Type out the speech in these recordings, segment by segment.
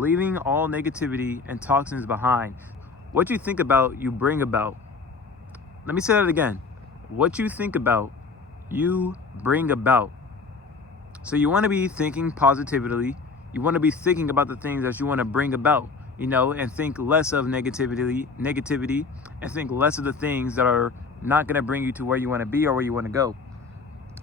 leaving all negativity and toxins behind. What you think about, you bring about. Let me say that again. What you think about, you bring about. So you want to be thinking positively. You want to be thinking about the things that you want to bring about, and think less of negativity, and think less of the things that are not going to bring you to where you want to be or where you want to go.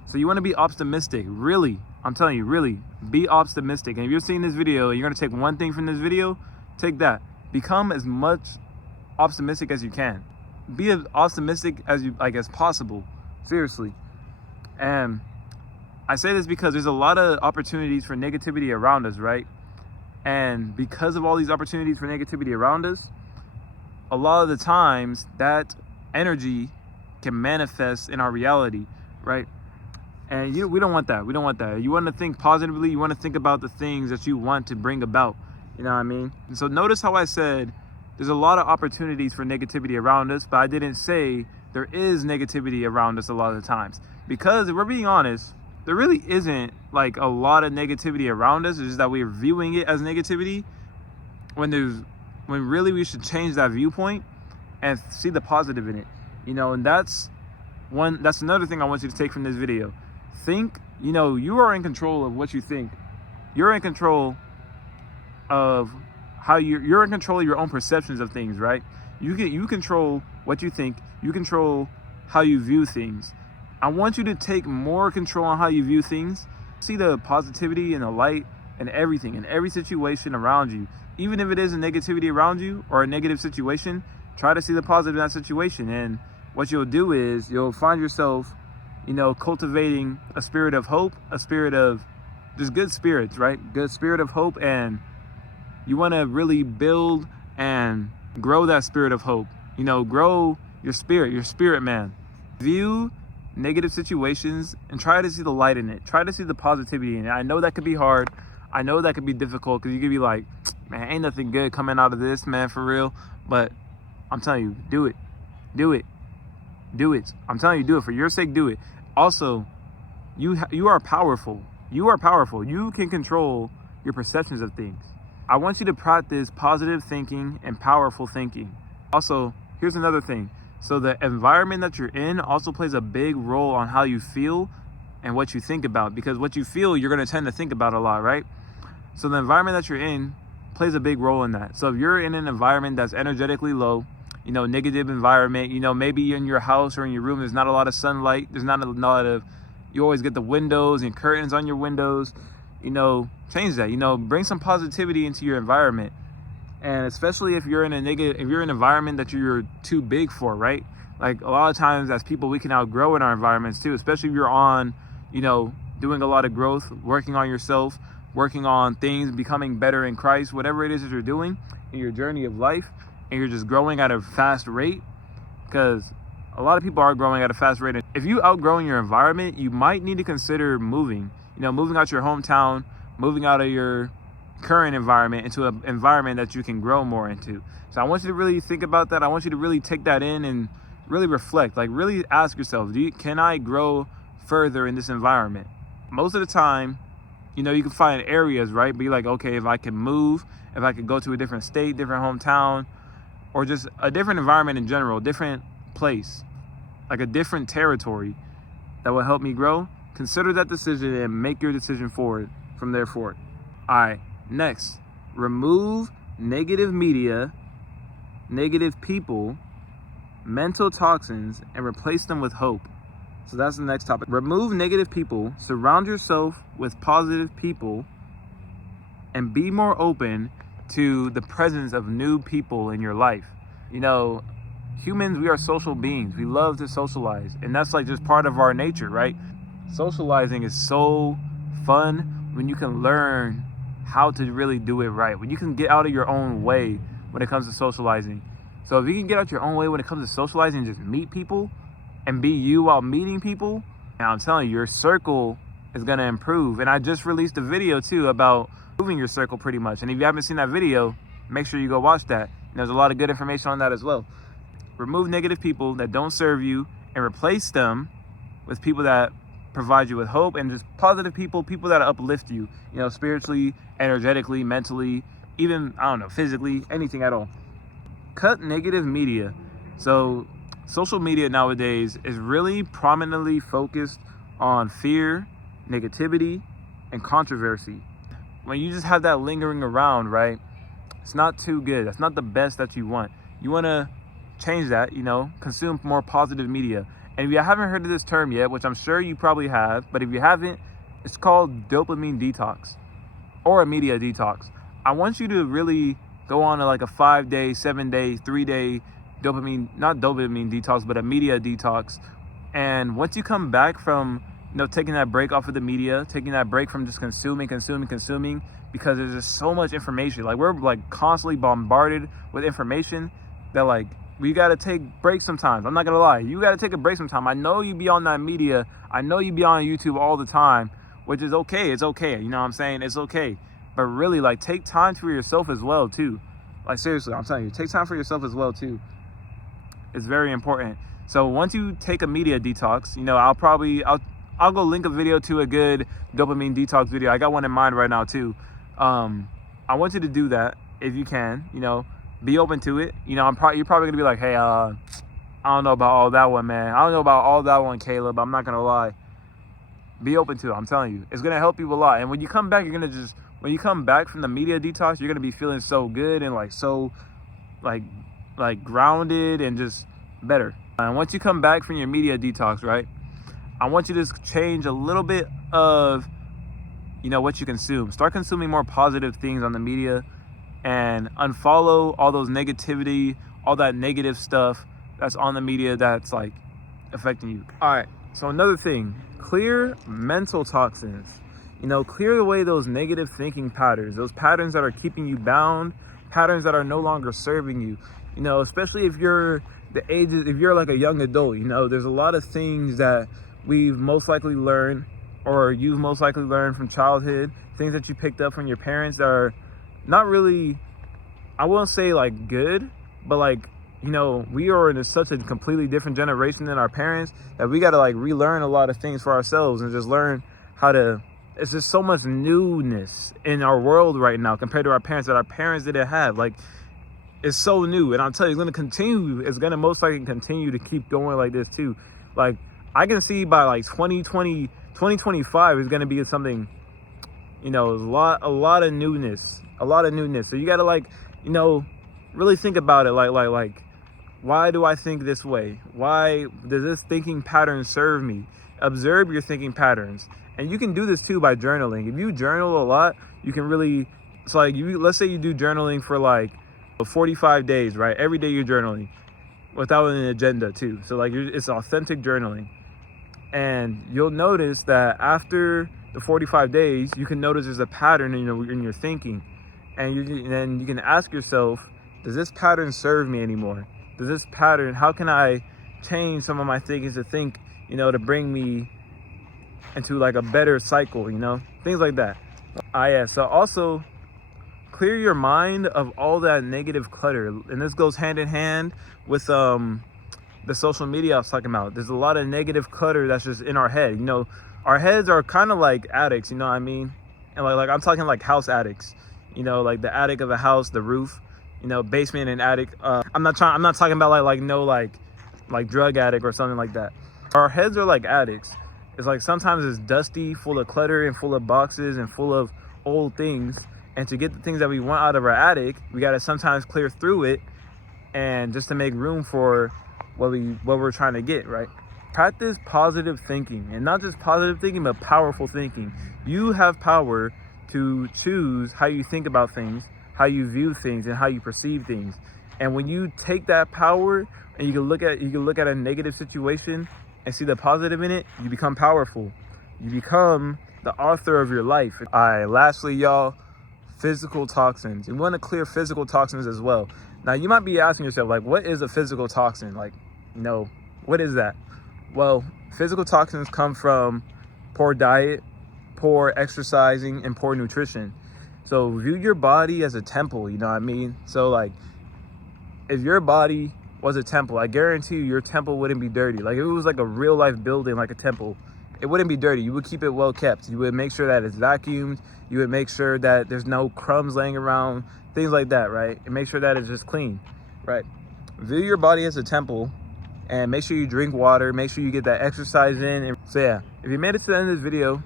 So you want to be optimistic. Really, I'm telling you, really, be optimistic. And if you're seeing this video and you're going to take one thing from this video, take that. Become as much optimistic as you can. Be as optimistic as possible. Seriously. And I say this because there's a lot of opportunities for negativity around us, right? And because of all these opportunities for negativity around us, a lot of the times that energy can manifest in our reality, right? And we don't want that. We don't want that. You want to think positively. You want to think about the things that you want to bring about. You know what I mean? And so notice how I said there's a lot of opportunities for negativity around us, but I didn't say there is negativity around us a lot of the times. Because if we're being honest, there really isn't like a lot of negativity around us. It's just that we're viewing it as negativity when really we should change that viewpoint and see the positive in it. And that's another thing I want you to take from this video. Think, you are in control of what you think. You're in control of how you're in control of your own perceptions of things, right? You control what you think. You control how you view things. I want you to take more control on how you view things. See the positivity and the light and everything, in every situation around you. Even if it is a negativity around you or a negative situation, try to see the positive in that situation. And what you'll do is you'll find yourself, cultivating a spirit of hope, a spirit of just good spirits, right? Good spirit of hope. And you want to really build and grow that spirit of hope. Grow your spirit, man. View negative situations and try to see the light in it. Try to see the positivity in it. I know that could be hard. I know that could be difficult because you could be like, man, ain't nothing good coming out of this, man, for real. But I'm telling you, do it. Do it. Do it. I'm telling you, do it. For your sake, do it. Also, you are powerful. You are powerful. You can control your perceptions of things. I want you to practice positive thinking and powerful thinking. Also, here's another thing. So the environment that you're in also plays a big role on how you feel and what you think about, because what you feel, you're going to tend to think about a lot, right? So the environment that you're in plays a big role in that. So if you're in an environment that's energetically low, negative environment, maybe in your house or in your room, there's not a lot of sunlight. There's not a lot of, you always get the windows and curtains on your windows, change that, bring some positivity into your environment. And especially if you're in an environment that you're too big for, right? Like a lot of times as people, we can outgrow in our environments too, especially if you're on, doing a lot of growth, working on yourself, working on things, becoming better in Christ, whatever it is that you're doing in your journey of life, and you're just growing at a fast rate, because a lot of people are growing at a fast rate. If you outgrow your environment, you might need to consider moving, moving out your hometown, moving out of your current environment into an environment that you can grow more into. So I want you to really think about that. I want you to really take that in and really reflect, like really ask yourself, can I grow further in this environment? Most of the time, you can find areas, right? Be like, okay, if I can move, if I could go to a different state, different hometown, or just a different environment in general, different place, like a different territory that will help me grow, consider that decision and make your decision forward from there forward. All right. Next, remove negative media, negative people, mental toxins, and replace them with hope. So that's the next topic. Remove negative people, surround yourself with positive people, and be more open to the presence of new people in your life. Humans, we are social beings. We love to socialize, and that's like just part of our nature, right? Socializing is so fun when you can learn how to really do it right, when you can get out of your own way when it comes to socializing. So if you can get out your own way when it comes to socializing and just meet people and be you while meeting people, and I'm telling you, your circle is going to improve. And I just released a video too about moving your circle pretty much. And if you haven't seen that video, make sure you go watch that. And there's a lot of good information on that as well. Remove negative people that don't serve you and replace them with people that provide you with hope, and just positive people that uplift you, spiritually, energetically, mentally, even, I don't know, physically, anything at all. Cut negative media. So social media nowadays is really prominently focused on fear, negativity, and controversy. When you just have that lingering around, right, it's not too good. That's not the best that you want. You want to change that, consume more positive media. And if you haven't heard of this term yet, which I'm sure you probably have, but if you haven't, it's called dopamine detox or a media detox. I want you to really go on to like a 5-day, 7-day, 3-day not dopamine detox, but a media detox. And once you come back from, taking that break off of the media, taking that break from just consuming, because there's just so much information. Like, we're like constantly bombarded with information that like, we got to take breaks sometimes. I'm not going to lie. You got to take a break sometime. I know you be on that media. I know you be on YouTube all the time, which is okay. It's okay. You know what I'm saying? It's okay. But really, like, take time for yourself as well, too. Like, seriously, I'm telling you, take time for yourself as well, too. It's very important. So once you take a media detox, I'll go link a video to a good dopamine detox video. I got one in mind right now, too. I want you to do that if you can, be open to it. You're probably gonna be like, hey, I don't know about all that one, man. I don't know about all that one, Caleb. I'm not gonna lie. Be open to it. I'm telling you, it's gonna help you a lot. And when you come back, when you come back from the media detox, you're gonna be feeling so good and like so, like grounded and just better. And once you come back from your media detox, right, I want you to change a little bit of, what you consume. Start consuming more positive things on the media. And unfollow all those negativity, all that negative stuff that's on the media that's like affecting you. All right, so another thing, clear mental toxins. Clear away those negative thinking patterns, those patterns that are keeping you bound, patterns that are no longer serving you. Especially if you're like a young adult, there's a lot of things that we've most likely learned, or you've most likely learned from childhood, things that you picked up from your parents that are not really, I won't say like good, but like, we are in such a completely different generation than our parents that we got to like relearn a lot of things for ourselves and just learn how to, it's just so much newness in our world right now compared to our parents that our parents didn't have. Like, it's so new. And I'm telling you, it's going to most likely continue to keep going like this too. Like, I can see by like 2025 is going to be something, a lot of newness. So you got to like, really think about it. Like, why do I think this way? Why does this thinking pattern serve me? Observe your thinking patterns. And you can do this too by journaling. If you journal a lot, you can really, so like let's say you do journaling for like 45 days, right? Every day you're journaling without an agenda too. So like it's authentic journaling. And you'll notice that after the 45 days, you can notice there's a pattern in your thinking. And then you can ask yourself, does this pattern serve me anymore? Does this pattern, how can I change some of my thinkings to think, to bring me into like a better cycle, things like that. Yeah. So also clear your mind of all that negative clutter. And this goes hand in hand with the social media I was talking about. There's a lot of negative clutter that's just in our head. Our heads are kind of like attics, you know what I mean? And like I'm talking like house attics, like the attic of a house, the roof, basement and attic. I'm not talking about like drug addict or something like that. Our heads are like attics. It's like sometimes it's dusty, full of clutter and full of boxes and full of old things. And to get the things that we want out of our attic, we got to sometimes clear through it, and just to make room for what we're trying to get, right? Practice positive thinking, and not just positive thinking, but powerful thinking. You have power to choose how you think about things, how you view things, and how you perceive things. And when you take that power and you can look at a negative situation and see the positive in it, you become powerful. You become the author of your life. All right, lastly, y'all, physical toxins. You want to clear physical toxins as well. Now, you might be asking yourself, like, what is a physical toxin? Like, what is that? Well, physical toxins come from poor diet, poor exercising, and poor nutrition. So view your body as a temple, you know what I mean? So like, if your body was a temple, I guarantee you your temple wouldn't be dirty. Like if it was like a real life building, like a temple, it wouldn't be dirty. You would keep it well kept. You would make sure that it's vacuumed. You would make sure that there's no crumbs laying around, things like that, right? And make sure that it's just clean, right? View your body as a temple, and make sure you drink water, make sure you get that exercise in. And so yeah, if you made it to the end of this video,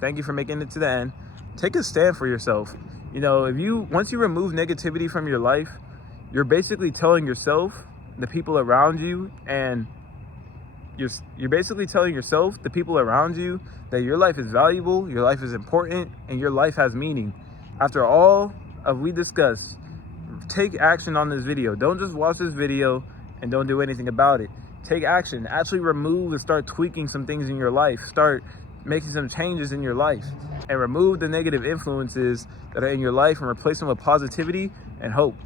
thank you for making it to the end. Take a stand for yourself. You know, once you remove negativity from your life, you're basically telling yourself, the people around you, and you're basically telling yourself, the people around you, that your life is valuable, your life is important, and your life has meaning. After all of we discussed, take action on this video. Don't just watch this video and don't do anything about it. Take action. Actually remove and start tweaking some things in your life. Start making some changes in your life, and remove the negative influences that are in your life and replace them with positivity and hope.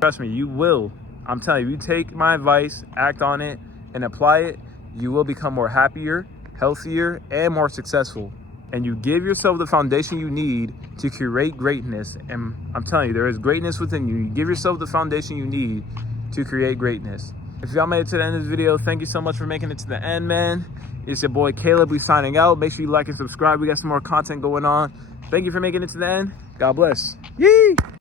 Trust me, you will. I'm telling you, you take my advice, act on it, and apply it, you will become more happier, healthier, and more successful. And you give yourself the foundation you need to create greatness. And I'm telling you, there is greatness within you. You give yourself the foundation you need to create greatness. If y'all made it to the end of this video, thank you so much for making it to the end, man. It's your boy Caleb. We signing out. Make sure you like and subscribe. We got some more content going on. Thank you for making it to the end. God bless. Yee!